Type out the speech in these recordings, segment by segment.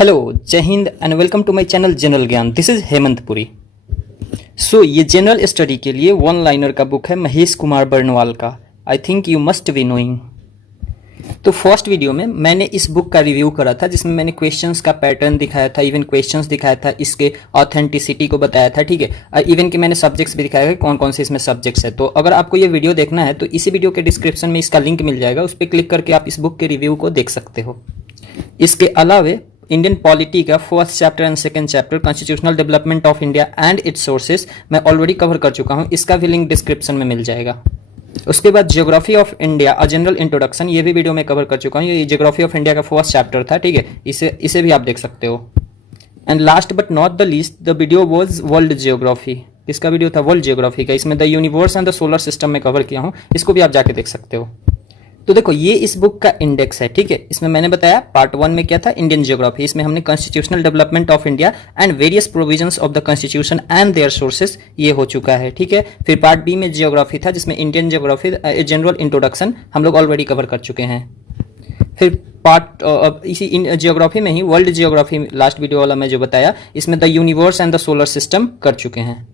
Hello, Jai Hind and welcome to my channel general Gyan. This is Hemant Puri. ये general study के लिए one liner का book है महेश कुमार बर्नवाल का। I think you must be knowing. तो फर्स्ट वीडियो में मैंने इस बुक का रिव्यू करा था, जिसमें मैंने क्वेश्चंस का पैटर्न दिखाया था, इवन क्वेश्चंस दिखाया था, इसके ऑथेंटिसिटी को बताया था, ठीक है। इवन कि मैंने सब्जेक्ट्स भी दिखाया है, कौन कौन से इसमें सब्जेक्ट्स है। तो अगर आपको ये वीडियो देखना है तो इसी वीडियो के डिस्क्रिप्शन में इसका लिंक मिल जाएगा, उस पर क्लिक करके आप इस बुक के रिव्यू को देख सकते हो। इसके अलावा इंडियन पॉलिटी का first chapter and second chapter constitutional development of India and it's sources मैं ऑलरेडी कवर कर चुका हूं, इसका भी लिंक डिस्क्रिप्शन में मिल जाएगा। उसके बाद geography of India a general introduction, ये भी वीडियो में कवर कर चुका हूं। ये ज्योग्राफी ऑफ इंडिया का फर्स्ट चैप्टर था, ठीक है। इसे भी आप देख सकते हो। And last but not the least the video was world geography. किसका वीडियो था? वर्ल्ड ज्योग्राफी का। इसमें the universe and the solar system में कवर किया हूं, इसको भी आप जाके देख सकते हो। तो देखो, ये इस बुक का इंडेक्स है, ठीक है। इसमें मैंने बताया पार्ट 1 में क्या था, इंडियन ज्योग्राफी। इसमें हमने constitutional development of India and various provisions of the constitution and their sources, ये हो चुका है, ठीक है। फिर पार्ट बी में ज्योग्राफी था, जिसमें इंडियन ज्योग्राफी जनरल इंट्रोडक्शन हम लोग ऑलरेडी कवर कर चुके हैं। फिर पार्ट इसी ज्योग्राफी में ही वर्ल्ड ज्योग्राफी, लास्ट वीडियो वाला मैं जो बताया, इसमें the universe and the solar system कर चुके हैं।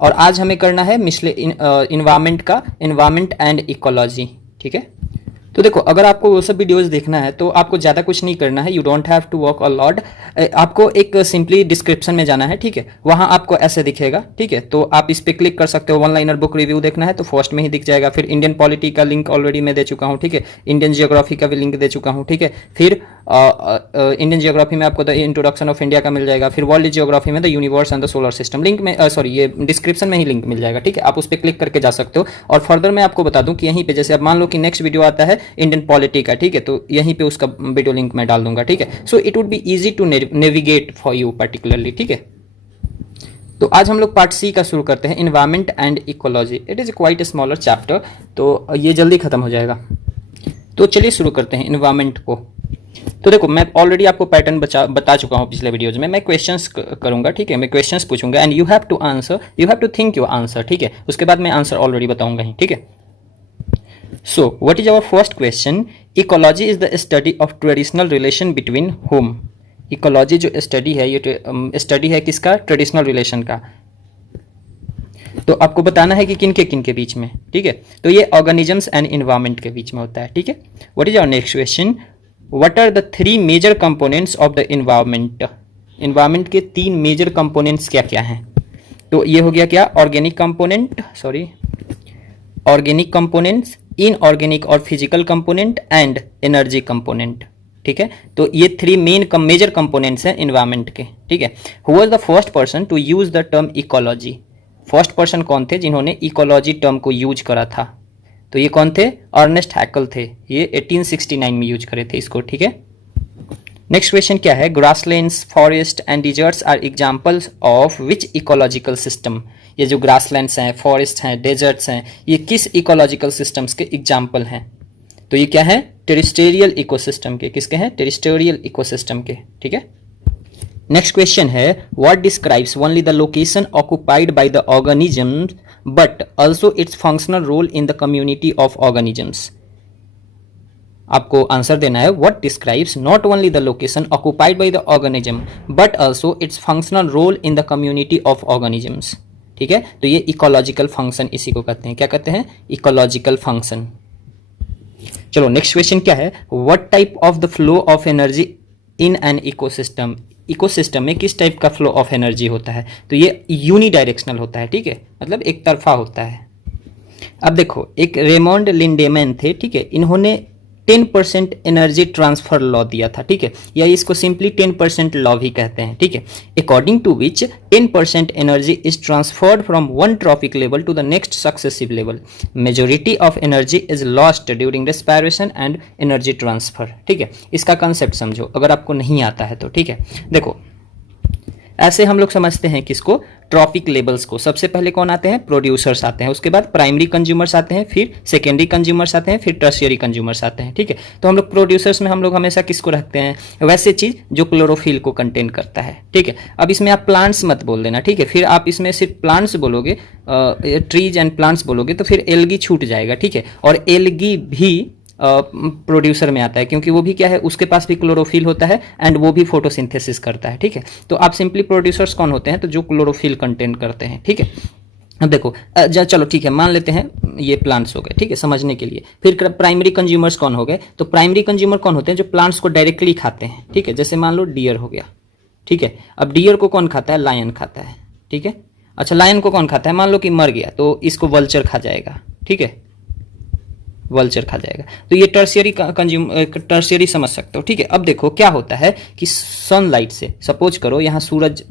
और आज हमें करना है इन्वायरमेंट का, इन्वायरमेंट एंड इकोलॉजी, ठीक है। तो देखो, अगर आपको वो सब वीडियोस देखना है तो आपको ज़्यादा कुछ नहीं करना है। You don't have to work a lot. आपको एक सिंपली डिस्क्रिप्शन में जाना है, ठीक है। वहाँ आपको ऐसे दिखेगा, ठीक है। तो आप इस पर क्लिक कर सकते हो। वन लाइनर बुक रिव्यू देखना है तो फर्स्ट में ही दिख जाएगा। फिर इंडियन पॉलिटी का लिंक ऑलरेडी मैं दे चुका हूँ, ठीक है। इंडियन जियोग्राफी का भी लिंक दे चुका हूँ, ठीक है। फिर इंडियन जियोग्राफी में आपको द इंट्रोडक्शन ऑफ इंडिया का मिल जाएगा। फिर वर्ल्ड जियोग्राफी में the universe and the solar system link में, ये डिस्क्रिप्शन में ही लिंक मिल जाएगा, ठीक है। आप उस पर क्लिक करके जा सकते हो। और फर्दर मैं आपको बता दूं कि यहीं पे, जैसे अब मान लो कि नेक्स्ट वीडियो आता है इंडियन पॉलिटी का, ठीक है, तो यहीं पे उसका वीडियो लिंक मैं डाल दूंगा, ठीक है। So it would be easy to navigate for you particularly, ठीक है। तो आज हम लोग पार्ट सी का शुरू करते हैं, environment and ecology. It is quite smaller chapter, तो ये जल्दी खत्म हो जाएगा। तो चलिए शुरू करते हैं इन्वायरमेंट को। तो देखो, मैं ऑलरेडी आपको पैटर्न बता चुका हूँ पिछले वीडियोज में। मैं क्वेश्चंस करूंगा, ठीक है। मैं क्वेश्चंस पूछूंगा and you have to answer, you have to think your answer, ठीक है। उसके बाद मैं आंसर ऑलरेडी बताऊंगा ही, ठीक है। So what is our first question? Ecology is the study of traditional relation between home. Ecology जो स्टडी है, ये स्टडी है किसका? ट्रेडिशनल रिलेशन का। तो आपको बताना है कि किन के बीच में, ठीक है। तो ये ऑर्गेनिजम्स एंड इन्वायरमेंट के बीच में होता है, ठीक है। What is our next question? What are the three major components of the environment? Environment के 3 मेजर कंपोनेंट्स क्या क्या हैं? तो ये हो गया क्या? Organic component, organic components, inorganic और physical component and energy component, ठीक है। तो ये 3 मेजर कंपोनेंट्स हैं इन्वायरमेंट के, ठीक है। Who was the first person to use the term ecology? First person कौन थे जिन्होंने इकोलॉजी टर्म को यूज करा था? तो ये कौन थे? अर्नेस्ट हैकल थे। ये 1869 में यूज करे थे इसको, ठीक है। नेक्स्ट क्वेश्चन क्या है? Grasslands, forest and deserts are examples of which ecological system? ये जो ग्रासलैंड्स हैं, फॉरेस्ट हैं, डेजर्ट्स हैं, ये किस इकोलॉजिकल सिस्टम्स के एग्जाम्पल हैं? तो ये क्या है? टेरिस्टेरियल इकोसिस्टम के। किसके हैं? टेरिस्टेरियल इकोसिस्टम के, ठीक है। नेक्स्ट क्वेश्चन है, what describes only the location occupied by the organisms but also its functional role in the community of organisms? आपको आंसर देना है, what describes not only the location occupied by the organism but also its functional role in the community of organisms, ठीक है। तो ये ecological function इसी को कहते हैं। क्या कहते हैं? Ecological function. चलो नेक्स्ट क्वेश्चन क्या है? what type of the flow of energy in an ecosystem? Ecosystem में किस टाइप का फ्लो ऑफ एनर्जी होता है? तो ये यूनिडायरेक्शनल होता है, ठीक है, मतलब एक तरफा होता है। अब देखो, एक रेमोंड लिंडेमैन थे, ठीक है। इन्होंने 10% एनर्जी ट्रांसफर लॉ दिया था, ठीक है, या इसको सिंपली 10% लॉ भी कहते हैं, ठीक है। According to which 10% energy is transferred from one trophic level to the next successive level. Majority of energy is lost during respiration and energy transfer, ठीक है। इसका कंसेप्ट समझो अगर आपको नहीं आता है तो, ठीक है। देखो, ऐसे हम लोग समझते हैं किसको? ट्रॉपिक लेवल्स को। सबसे पहले कौन आते हैं? प्रोड्यूसर्स आते हैं, उसके बाद प्राइमरी कंज्यूमर्स आते हैं, फिर सेकेंडरी कंज्यूमर्स आते हैं, फिर टर्शियरी कंज्यूमर्स आते हैं, ठीक है। तो हम लोग प्रोड्यूसर्स में हम लोग हमेशा किसको रखते हैं? वैसे चीज जो क्लोरोफिल को कंटेन करता है, ठीक है। अब इसमें आप प्लांट्स मत बोल देना, ठीक है। फिर आप इसमें सिर्फ प्लांट्स बोलोगे, ट्रीज एंड प्लांट्स बोलोगे तो फिर एल्गी छूट जाएगा, ठीक है। और एल्गी भी प्रोड्यूसर में आता है, क्योंकि वो भी क्या है, उसके पास भी क्लोरोफिल होता है एंड वो भी फोटोसिंथेसिस करता है। ठीक है, तो आप सिंपली प्रोड्यूसर्स कौन होते हैं, तो जो क्लोरोफिल कंटेंट करते हैं। ठीक है, अब देखो चलो ठीक है, मान लेते हैं ये प्लांट्स हो गए। ठीक है, समझने के लिए। फिर प्राइमरी कंज्यूमर्स कौन हो गए, तो प्राइमरी कंज्यूमर कौन होते हैं, जो प्लांट्स को डायरेक्टली खाते हैं। ठीक है, जैसे मान लो डियर हो गया। ठीक है, अब डियर को कौन खाता है, लायन खाता है। ठीक है, अच्छा लायन को कौन खाता है, मान लो कि मर गया तो इसको वल्चर खा जाएगा। ठीक है, वल्चर खा जाएगा। तो ये टर्शियरी समझ सकते हो। ठीक है, अब देखो क्या होता है कि सनलाइट से, सपोज करो यहाँ सूरज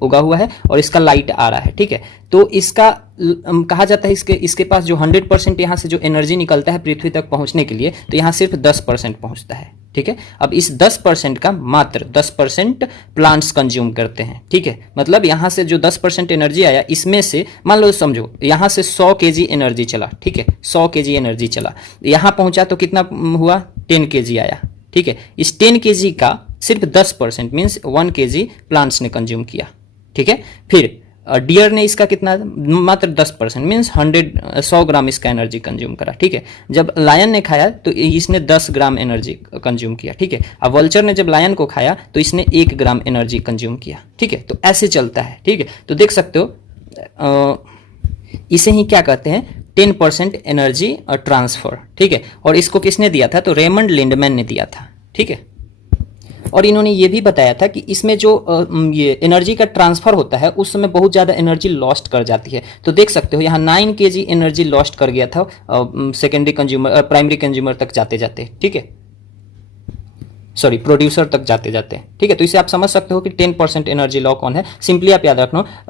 उगा हुआ है और इसका लाइट आ रहा है। ठीक है, तो इसका कहा जाता है इसके पास जो 100% यहाँ से जो एनर्जी निकलता है पृथ्वी तक पहुँचने के लिए, तो यहाँ सिर्फ 10% पहुँचता है। ठीक है, अब इस 10% का मात्र 10% प्लांट्स कंज्यूम करते हैं। ठीक है, मतलब यहाँ से जो 10% एनर्जी आया, इसमें से मान लो समझो यहाँ से 100 kg एनर्जी चला। ठीक है, 100 kg एनर्जी चला, यहाँ पहुँचा तो कितना हुआ, 10 kg आया। ठीक है, इस 10 kg का सिर्फ 10% मीन्स 1 kg प्लांट्स ने कंज्यूम किया। ठीक है, फिर डियर ने इसका कितना, मात्र 10% मीन्स 100 ग्राम इसका एनर्जी कंज्यूम करा। ठीक है, जब लायन ने खाया तो इसने 10 ग्राम एनर्जी कंज्यूम किया। ठीक है, अब वल्चर ने जब लायन को खाया तो इसने 1 ग्राम एनर्जी कंज्यूम किया। ठीक है, तो ऐसे चलता है। ठीक है, तो देख सकते हो इसे ही क्या कहते हैं, 10% एनर्जी ट्रांसफर। ठीक है, और इसको किसने दिया था, तो रेमंड लिंडमैन ने दिया था। ठीक है, और इन्होंने ये भी बताया था कि इसमें जो ये एनर्जी का ट्रांसफर होता है उस समय बहुत ज़्यादा एनर्जी लॉस्ट कर जाती है। तो देख सकते हो यहाँ 9 kg एनर्जी लॉस्ट कर गया था सेकेंडरी कंज्यूमर प्राइमरी कंज्यूमर तक जाते जाते। ठीक है, सॉरी प्रोड्यूसर तक जाते जाते। ठीक है, तो इसे आप समझ सकते हो कि 10% एनर्जी लॉ कौन है। सिंपली आप याद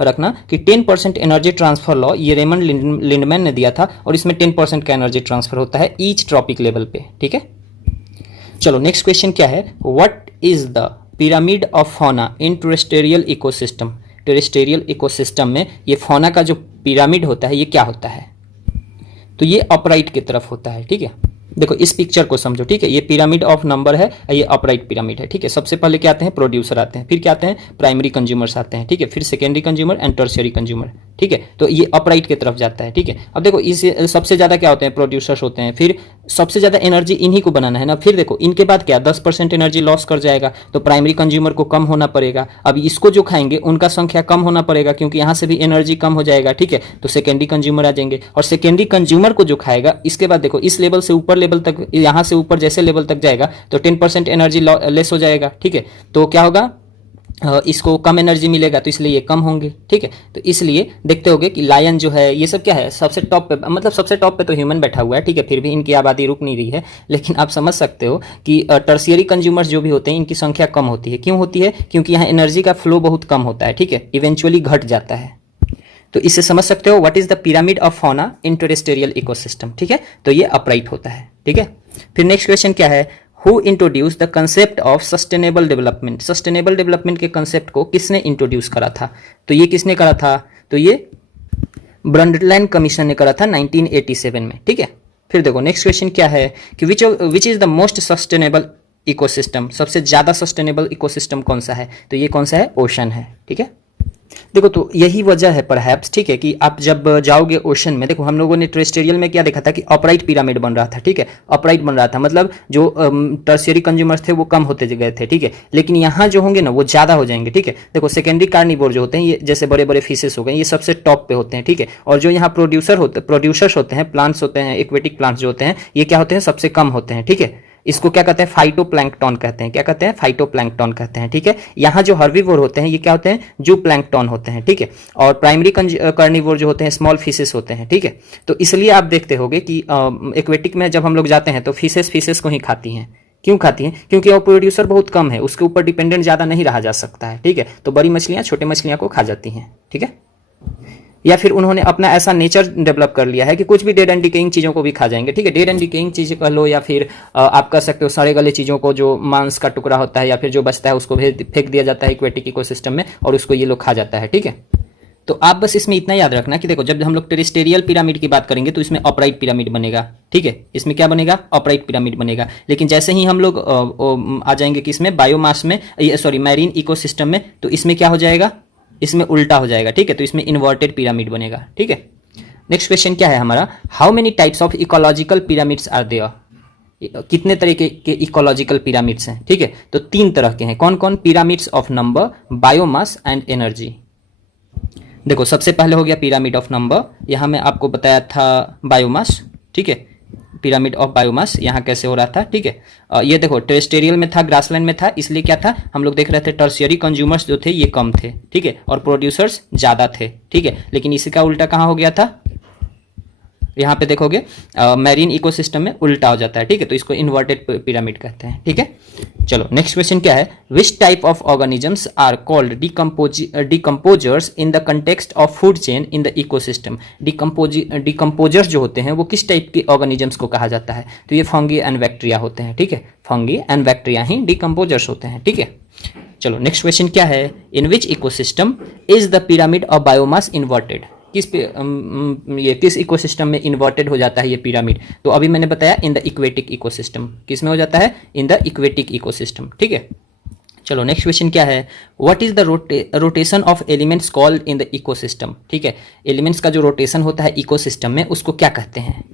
रखना कि 10% एनर्जी ट्रांसफर लॉ ये रेमंड लिंडमैन ने दिया था, और इसमें 10% का एनर्जी ट्रांसफर होता है ईच ट्रॉपिक लेवल पे। ठीक है, चलो नेक्स्ट क्वेश्चन क्या है, what is the pyramid of fauna in terrestrial ecosystem. Terrestrial ecosystem में ये फौना का जो पिरामिड होता है ये क्या होता है, तो ये अपराइट की तरफ होता है। ठीक है, देखो इस पिक्चर को समझो। ठीक है, ये पिरामिड ऑफ नंबर है, ये अपराइट पिरामिड है। ठीक है, सबसे पहले क्या आते हैं, प्रोड्यूसर आते हैं, फिर क्या आते हैं, प्राइमरी कंज्यूमर्स आते हैं। ठीक है, फिर secondary consumer and tertiary consumer. ठीक है, तो ये अपराइट की तरफ जाता है। ठीक है, अब देखो इस सबसे ज़्यादा क्या होते हैं, प्रोड्यूसर्स होते हैं, फिर सबसे ज़्यादा एनर्जी इन्हीं को बनाना है ना। फिर देखो इनके बाद क्या 10% एनर्जी लॉस कर जाएगा, तो प्राइमरी कंज्यूमर को कम होना पड़ेगा। अब इसको जो खाएंगे उनका संख्या कम होना पड़ेगा, क्योंकि यहाँ से भी एनर्जी कम हो जाएगा। ठीक है, तो सेकेंडरी कंज्यूमर आ जाएंगे, और सेकेंडरी कंज्यूमर को जो खाएगा इसके बाद देखो इस लेवल से ऊपर लेवल तक, यहाँ से ऊपर जैसे लेवल तक जाएगा तो 10% एनर्जी लेस हो जाएगा। ठीक है, तो क्या होगा, इसको कम एनर्जी मिलेगा, तो इसलिए ये कम होंगे। ठीक है, तो इसलिए देखते होगे कि लायन जो है ये सब क्या है, सबसे टॉप पे, मतलब सबसे टॉप पे तो ह्यूमन बैठा हुआ है। ठीक है, फिर भी इनकी आबादी रुक नहीं रही है, लेकिन आप समझ सकते हो कि टर्शियरी कंज्यूमर्स जो भी होते हैं इनकी संख्या कम होती है। क्यों होती है, क्योंकि यहाँ एनर्जी का फ्लो बहुत कम होता है। ठीक है, इवेंचुअली घट जाता है। तो इससे समझ सकते हो what is the pyramid of fauna in terrestrial ecosystem. ठीक है, तो ये अपराइट होता है। ठीक है, फिर नेक्स्ट क्वेश्चन क्या है, who introduce the concept of sustainable development. Sustainable development के कंसेप्ट को किसने इंट्रोड्यूस करा था, तो ये किसने करा था, तो ये ब्रंडटलैंड कमीशन ने करा था 1987 में। ठीक है, फिर देखो नेक्स्ट क्वेश्चन क्या है कि which is the most sustainable ecosystem. सबसे ज्यादा सस्टेनेबल इकोसिस्टम कौन सा है, तो ये कौन सा है, ओशन है। ठीक है, देखो तो यही वजह है परहैप्स। ठीक है, कि आप जब जाओगे ओशन में, देखो हम लोगों ने टेरेस्टेरियल में क्या देखा था कि अपराइट पिरामिड बन रहा था। ठीक है, अपराइट बन रहा था, मतलब जो टर्शियरी कंज्यूमर्स थे वो कम होते गए थे। ठीक है, लेकिन यहाँ जो होंगे ना वो ज़्यादा हो जाएंगे। ठीक है, देखो सेकेंडरी कार्निवोर जो होते हैं, ये जैसे बड़े बड़े फिशेस हो गए, ये सबसे टॉप पे होते हैं। ठीक है, और जो यहाँ प्रोड्यूसर्स होते हैं, प्लांट्स होते हैं, एक्वेटिक प्लांट्स जो होते हैं, ये क्या होते हैं, सबसे कम होते हैं। ठीक है, इसको क्या कहते हैं, फाइटोप्लैंक्टन कहते हैं। क्या कहते हैं, फाइटोप्लैंक्टन कहते हैं। ठीक है, यहाँ जो हर्बीवोर होते हैं ये क्या होते हैं, जू प्लैंक्टन होते हैं। ठीक है, और प्राइमरी कार्निवोर जो होते हैं स्मॉल फिशेस होते हैं। ठीक है, तो इसलिए आप देखते होंगे कि एक्वेटिक में जब हम लोग जाते हैं तो फिशेस को ही खाती हैं। क्यों खाती हैं, क्योंकि वो प्रोड्यूसर बहुत कम है, उसके ऊपर डिपेंडेंट ज़्यादा नहीं रहा जा सकता है। ठीक है, तो बड़ी मछलियाँ छोटे मछलियाँ को खा जाती हैं। ठीक है, या फिर उन्होंने अपना ऐसा नेचर डेवलप कर लिया है कि कुछ भी डेड एंड डिकेइंग चीज़ों को भी खा जाएंगे। ठीक है, डेड एंड डिकेइंग चीज़ें कह लो, या फिर आप कह सकते हो सड़े गले चीज़ों को, जो मांस का टुकड़ा होता है या फिर जो बचता है उसको फेंक दिया जाता है एक्वेटिक इकोसिस्टम में, और उसको ये लोग खा जाता है। ठीक है, तो आप बस इसमें इतना याद रखना कि देखो जब हम लोग टेरेस्टेरियल पिरामिड की बात करेंगे तो इसमें अपराइट पिरामिड बनेगा। ठीक है, इसमें क्या बनेगा, अपराइट पिरामिड बनेगा। लेकिन जैसे ही हम लोग आ जाएंगे कि इसमें बायोमास में, सॉरी मैरीन इकोसिस्टम में, तो इसमें क्या हो जाएगा, इसमें उल्टा हो जाएगा। ठीक है, तो इसमें इन्वर्टेड पिरामिड बनेगा। ठीक है, नेक्स्ट क्वेश्चन क्या है हमारा, how many types of ecological pyramids are there. कितने तरह के इकोलॉजिकल पिरामिड्स हैं, ठीक है। तो 3 तरह के हैं। कौन कौन? Pyramids of number, biomass and energy. देखो सबसे पहले हो गया पिरामिड ऑफ नंबर, यहाँ मैं आपको बताया था बायोमास, ठीक है। पिरामिड ऑफ बायोमास यहाँ कैसे हो रहा था, ठीक है। ये देखो टेरेस्टेरियल में था, ग्रासलैंड में था, इसलिए क्या था, हम लोग देख रहे थे टर्शियरी कंज्यूमर्स जो थे ये कम थे, ठीक है, और प्रोड्यूसर्स ज़्यादा थे, ठीक है। लेकिन इसका उल्टा कहाँ हो गया था, यहाँ पे देखोगे मैरीन इकोसिस्टम में उल्टा हो जाता है, ठीक है। तो इसको इन्वर्टेड पिरामिड कहते हैं, ठीक है। चलो नेक्स्ट क्वेश्चन क्या है, which type of organisms are called decomposers in the context of food chain in the ecosystem. Decomposers जो होते हैं वो किस टाइप के ऑर्गेनिजम्स को कहा जाता है? तो ये फंगी एंड बैक्टीरिया होते हैं, ठीक है। फंगी एंड बैक्टीरिया ही डिकम्पोजर्स होते हैं, ठीक है। चलो नेक्स्ट क्वेश्चन क्या है, in which ecosystem is the pyramid of biomass inverted. किस इकोसिस्टम में इन्वर्टेड हो जाता है ये पिरामिड? तो अभी मैंने बताया इन द इक्वेटिक इकोसिस्टम। किस में हो जाता है? इन द इक्वेटिक इकोसिस्टम, ठीक है। चलो नेक्स्ट क्वेश्चन क्या है, what is the rotation of elements called in the ecosystem, ठीक है। एलिमेंट्स का जो रोटेशन होता है इकोसिस्टम में उसको क्या कहते हैं?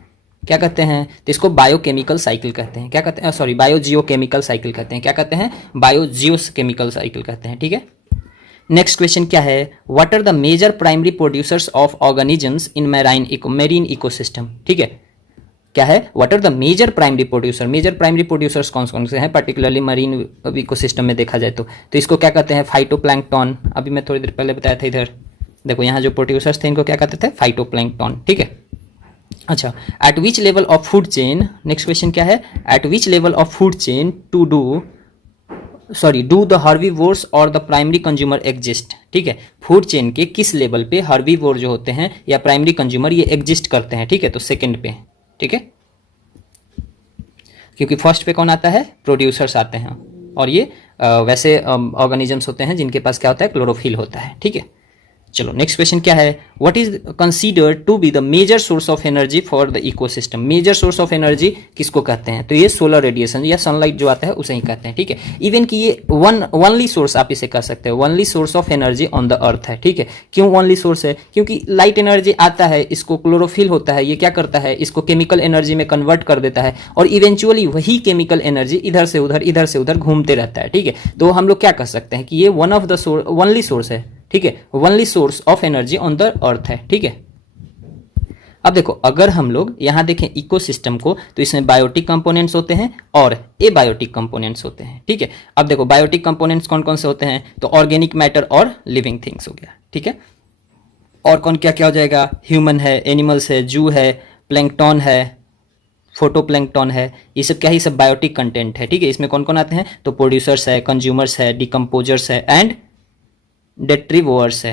क्या कहते हैं? तो इसको बायोकेमिकल साइकिल कहते हैं। क्या कहते हैं? सॉरी, बायोजियोकेमिकल साइकिल कहते हैं। क्या कहते हैं? बायोजियोकेमिकल साइकिल कहते हैं, ठीक है। नेक्स्ट क्वेश्चन क्या है, what are the major primary producers of organisms in marine ecosystem, ठीक है। क्या है? What are the major primary producer. Major primary producers कौन कौन से हैं पर्टिकुलरली मरीन इकोसिस्टम में देखा जाए तो इसको क्या कहते हैं? फाइटोप्लैंक्टन। अभी मैं थोड़ी देर पहले बताया था, इधर देखो यहाँ जो प्रोड्यूसर्स थे इनको क्या कहते थे? फाइटोप्लैंक्टन, ठीक है। अच्छा, eight which level of food chain, next question क्या है, eight which level of food chain do the herbivores और द प्राइमरी कंज्यूमर एग्जिस्ट, ठीक है। फूड चेन के किस लेवल पे हर्बीवोर जो होते हैं या प्राइमरी कंज्यूमर ये एग्जिस्ट करते हैं, ठीक है। तो सेकंड पे, ठीक है, क्योंकि फर्स्ट पे कौन आता है? प्रोड्यूसर्स आते हैं, और ये वैसे ऑर्गेनिजम्स होते हैं जिनके पास क्या होता है? क्लोरोफिल होता है, ठीक है। चलो नेक्स्ट क्वेश्चन क्या है, what is considered to be the major source of energy for the ecosystem. Major source of energy किसको कहते हैं? तो ये सोलर रेडिएशन या सनलाइट जो आता है उसे ही कहते हैं, ठीक है। इवन कि ये ओनली सोर्स आप इसे कह सकते हैं, only source of energy on the earth है, ठीक है। क्यों ओनली सोर्स है? क्योंकि लाइट एनर्जी आता है, इसको क्लोरोफिल होता है, ये क्या करता है? इसको केमिकल एनर्जी में कन्वर्ट कर देता है, और इवेंचुअली वही केमिकल एनर्जी इधर से उधर घूमते रहता है, ठीक है। तो हम लोग क्या कह सकते हैं कि ये one of the only source है, ठीक है, only source of energy on the earth है, ठीक है। अब देखो अगर हम लोग यहां देखें इकोसिस्टम को, तो इसमें बायोटिक कंपोनेंट्स होते हैं और एबायोटिक कंपोनेंट्स होते हैं, ठीक है। अब देखो बायोटिक कंपोनेंट्स कौन कौन से होते हैं? तो ऑर्गेनिक मैटर और लिविंग थिंग्स हो गया, ठीक है। और कौन क्या क्या हो जाएगा? ह्यूमन है, एनिमल्स है, जू है, प्लैंक्टन है, फोटोप्लैंक्टन है, ये सब क्या है? सब बायोटिक कंटेंट है, ठीक है। इसमें कौन कौन आते हैं? तो प्रोड्यूसर्स है, कंज्यूमर्स है, डिकम्पोजर्स है एंड डेट्रीवोर्स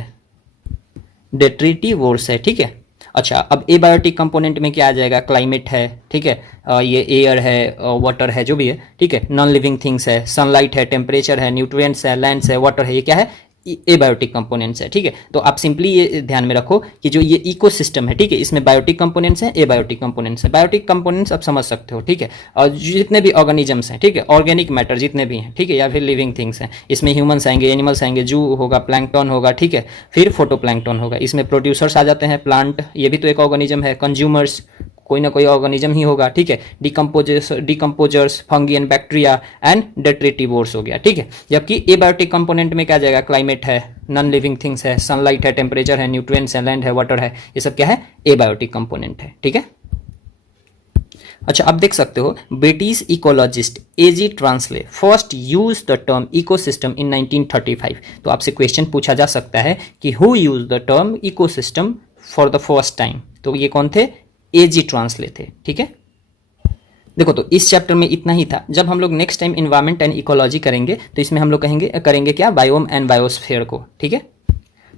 है, ठीक है। अच्छा, अब एबायोटिक कंपोनेंट में क्या आ जाएगा? क्लाइमेट है, ठीक है, ये एयर है, वाटर है, जो भी है, ठीक है, नॉन लिविंग थिंग्स है, सनलाइट है, टेम्परेचर है, न्यूट्रिएंट्स है, लैंड्स है, वाटर है, ये क्या है? एबायोटिक कंपोनेंट्स है, ठीक है। तो आप सिंपली ये ध्यान में रखो कि जो ये इकोसिस्टम है, ठीक है, इसमें बायोटिक कंपोनेंट्स हैं, एबायोटिक कंपोनेंट्स हैं। बायोटिक कंपोनेंट्स आप समझ सकते हो, ठीक है, और जितने भी ऑर्गेनिजम्स हैं, ठीक है, ऑर्गेनिक मैटर जितने भी हैं, ठीक है, या फिर लिविंग थिंग्स हैं, इसमें ह्यूमंस आएंगे, एनिमल्स आएंगे, जू होगा, प्लैंक्टन होगा, ठीक है, फिर फोटोप्लैंक्टन होगा। इसमें प्रोड्यूसर्स आ जाते हैं, प्लांट, ये भी तो एक ऑर्गेनिज्म है, कंज्यूमर्स कोई ना कोई ऑर्गेनिज्म ही होगा, ठीक है, decomposers, fungi and bacteria and डेट्रिटिवोर्स हो गया, ठीक है। जबकि एबायोटिक कंपोनेंट में क्या जाएगा? क्लाइमेट है, नॉन लिविंग थिंग्स है, सनलाइट है, टेम्परेचर है, न्यूट्रिएंट्स है, लैंड है, वाटर है, ये सब क्या है? एबायोटिक कंपोनेंट है, ठीक है। अच्छा, आप देख सकते हो British ecologist A G Tansley first use the term ecosystem in 1935। तो आपसे क्वेश्चन पूछा जा सकता है कि who use the term ecosystem for the first time. तो ये कौन थे? एजी ट्रांसले थे, ठीक है। देखो तो इस चैप्टर में इतना ही था। जब हम लोग next time environment and ecology करेंगे तो इसमें हम लोग करेंगे क्या? बायोम एंड बायोस्फीयर को, ठीक है।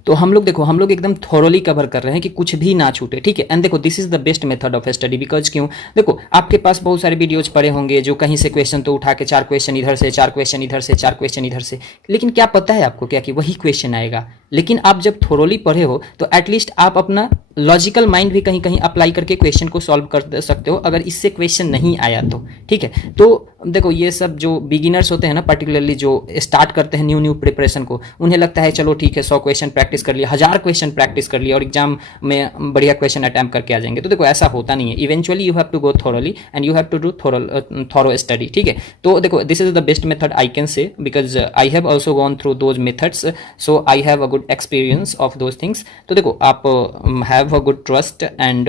तो हम लोग देखो हम लोग एकदम थोरोली कवर कर रहे हैं कि कुछ भी ना छूटे, ठीक है। एंड देखो this is the best method of study, because क्यों? देखो आपके पास बहुत सारे वीडियोज पड़े होंगे जो कहीं से क्वेश्चन तो उठा के 4 क्वेश्चन इधर से, 4 क्वेश्चन इधर से, 4 क्वेश्चन इधर से, लेकिन क्या पता है आपको क्या कि वही क्वेश्चन आएगा? लेकिन आप जब थोरोली पढ़े हो तो एटलीस्ट आप अपना लॉजिकल माइंड भी कहीं कहीं अप्लाई करके क्वेश्चन को सॉल्व कर सकते हो, अगर इससे क्वेश्चन नहीं आया तो। ठीक है, तो देखो ये सब जो बिगिनर्स होते हैं ना, पर्टिकुलरली जो स्टार्ट करते हैं न्यू प्रिपरेशन को, उन्हें लगता है चलो ठीक है 100 क्वेश्चन प्रैक्टिस कर लिया, 1000 क्वेश्चन प्रैक्टिस कर लिया और एग्जाम में बढ़िया क्वेश्चन अटैम्प्ट करके आ जाएंगे। तो देखो ऐसा होता नहीं है। Eventually you have to go thoroughly and you have to do thorough study. ठीक है, तो देखो this is the best method I can say, because I have also gone through those methods, so I have a good experience of those things. तो देखो आप have a good trust and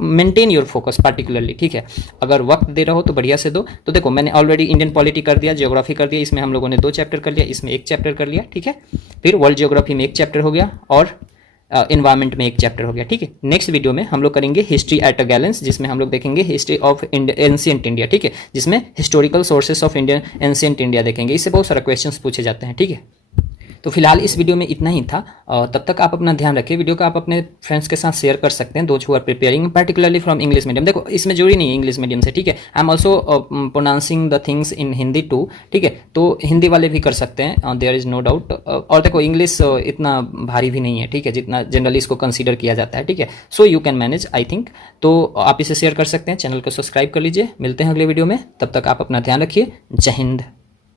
maintain your focus particularly. ठीक है, अगर वक्त दे रहे हो तो बढ़िया से दो। तो देखो मैंने ऑलरेडी इंडियन पॉलिटी कर दिया, ज्योग्राफी कर दिया, इसमें हम लोगों ने 2 चैप्टर कर लिया, इसमें 1 चैप्टर कर लिया। ठीक है, फिर वर्ल्ड ज्योग्राफी में 1 चैप्टर हो गया और इन्वायरमेंट में 1 चैप्टर हो गया। ठीक है, नेक्स्ट वीडियो में हम लोग करेंगे हिस्ट्री एट अ गैलेंस, जिसमें हम लोग देखेंगे हिस्ट्री ऑफ एंशिएंट इंडिया। ठीक है, जिसमें historical sources of Indian ancient India देखेंगे। इससे बहुत सारा क्वेश्चंस पूछे जाते हैं। ठीक है, तो फिलहाल इस वीडियो में इतना ही था। तब तक आप अपना ध्यान रखिए। वीडियो को आप अपने फ्रेंड्स के साथ शेयर कर सकते हैं, those who are preparing particularly from English medium. देखो इसमें जरूरी नहीं है इंग्लिश मीडियम से। ठीक है, I am also pronouncing the things in Hindi too. ठीक है, तो हिंदी वाले भी कर सकते हैं, देयर इज नो डाउट। और देखो इंग्लिश इतना भारी भी नहीं है, ठीक है, जितना जनरली इसको कंसीडर किया जाता है। ठीक है, so you can manage I think. तो आप इसे शेयर कर सकते हैं, चैनल को सब्सक्राइब कर लीजिए। मिलते हैं अगले वीडियो में, तब तक आप अपना ध्यान रखिए। जय हिंद।